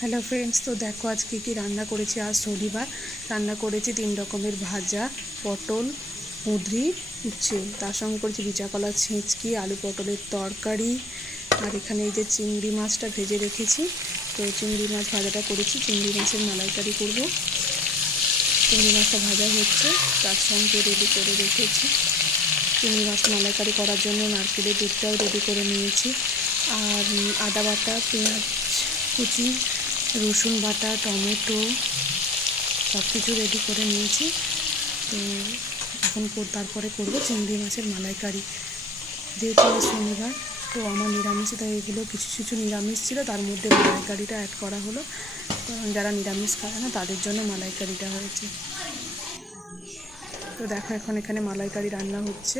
Hello friends, তো দেখো আজকে কি রান্না করেছি। আজ শনিবার। রান্না করেছি 3 রকমের ভাজা, পটল, কুঁদরি, উচ্ছে। তার সঙ্গে করেছি বিচা কলার ছেঁচকি, আলু পটলের তরকারি। আর এখানে এই যে চিংড়ি মাছটা ভেজে রেখেছি। তো চিংড়ি মাছ ভাজাটা করেছি, চিংড়ি মাছের মালাইকারি করব। চিংড়ি মাছটা ভাজা হচ্ছে, তার সঙ্গে রেডি করে রেখেছি চিংড়ি মাছ মালাইকারি করার জন্য নারকেলের দুধটাও রেডি করে নিয়েছি। আর আদা বাটা, পেঁয়াজ কুচি, রসুন বাটা, টমেটো সব কিছু রেডি করে নিয়েছি। তো এখন তারপরে করব চিংড়ি মাছের মালাইকারি। যেহেতু আজ শনিবার, তো আমার নিরামিষ, তাই এগুলো কিছু কিছু নিরামিষ ছিল, তার মধ্যে মালাইকারিটা অ্যাড করা হলো। কারণ যারা নিরামিষ খায় না তাদের জন্য মালাইকারিটা হয়েছে। তো দেখো এখন এখানে মালাইকারি রান্না হচ্ছে।